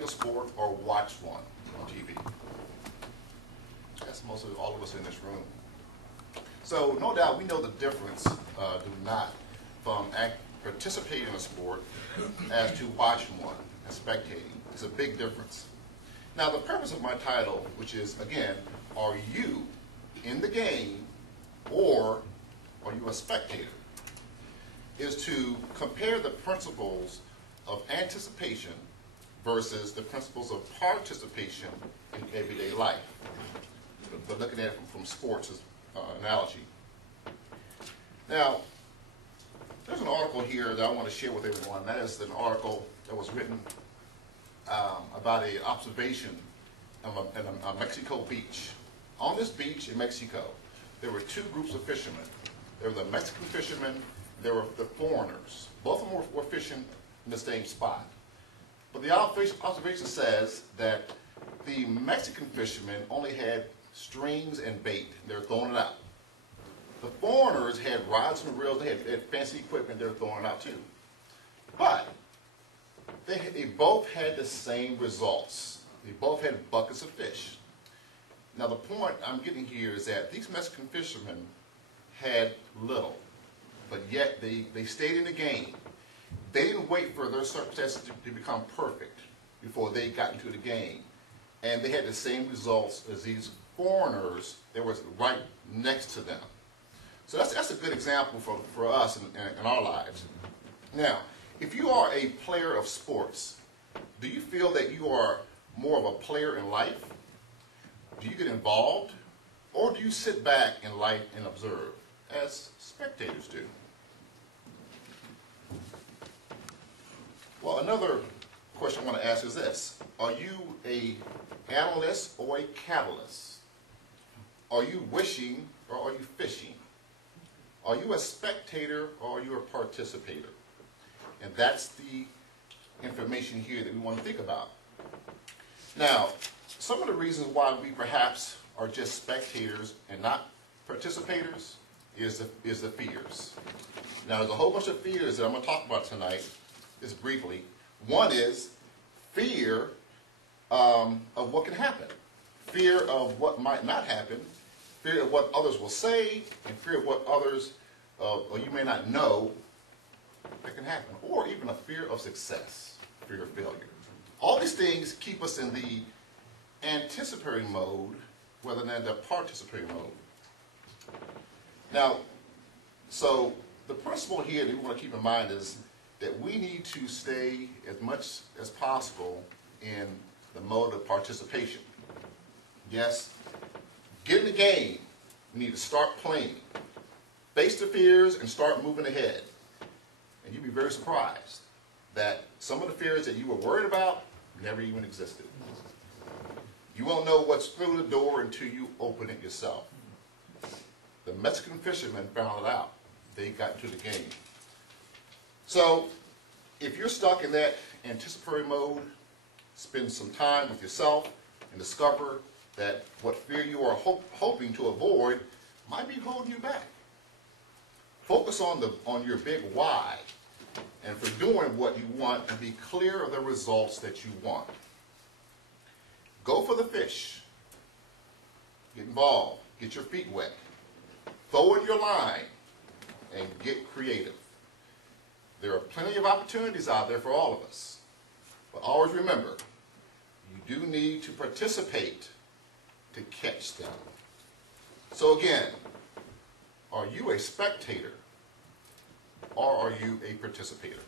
a sport or watch one on TV. That's most of all of us in this room. So no doubt we know the difference, do not, from participating in a sport as to watching one and spectating. It's a big difference. Now the purpose of my title, which is, again, are you in the game or are you a spectator, is to compare the principles of anticipation versus the principles of participation in everyday life. But looking at it from sports as analogy. Now, there's an article here that I want to share with everyone. That is an article that was written about an observation of a Mexico beach. On this beach in Mexico, there were two groups of fishermen. There were the Mexican fishermen, there were the foreigners. Both of them were fishing in the same spot. But the observation says that the Mexican fishermen only had strings and bait. They were throwing it out. The foreigners had rods and reels. They had fancy equipment. They were throwing it out too. But they both had the same results. They both had buckets of fish. Now the point I'm getting here is that these Mexican fishermen had little, but yet they stayed in the game. They didn't wait for their circumstances to become perfect before they got into the game. And they had the same results as these foreigners that were right next to them. So that's a good example for us in our lives. Now, if you are a player of sports, do you feel that you are more of a player in life? Do you get involved? Or do you sit back in life and observe, as spectators do? Well, another question I want to ask is this. Are you an analyst or a catalyst? Are you wishing or are you fishing? Are you a spectator or are you a participator? And that's the information here that we want to think about. Now, some of the reasons why we perhaps are just spectators and not participators is the fears. Now, there's a whole bunch of fears that I'm going to talk about tonight, just briefly. One is fear of what can happen, fear of what might not happen, fear of what others will say, and fear of what others, or you may not know, that can happen, or even a fear of success, fear of failure. All these things keep us in the anticipatory mode rather than the participatory mode. Now, so the principle here that we want to keep in mind is that we need to stay as much as possible in the mode of participation. Yes, get in the game. We need to start playing. Face the fears and start moving ahead. And you'll be very surprised that some of the fears that you were worried about never even existed. You won't know what's through the door until you open it yourself. The Mexican fishermen found it out. They got into the game. So, if you're stuck in that anticipatory mode, spend some time with yourself and discover that what fear you are hoping to avoid might be holding you back. Focus on your big why, and for doing what you want, and be clear of the results that you want. Go for the fish. Get involved. Get your feet wet. Throw in your line and get creative. There are plenty of opportunities out there for all of us. But always remember, you do need to participate to catch them. So again, are you a spectator or are you a participator?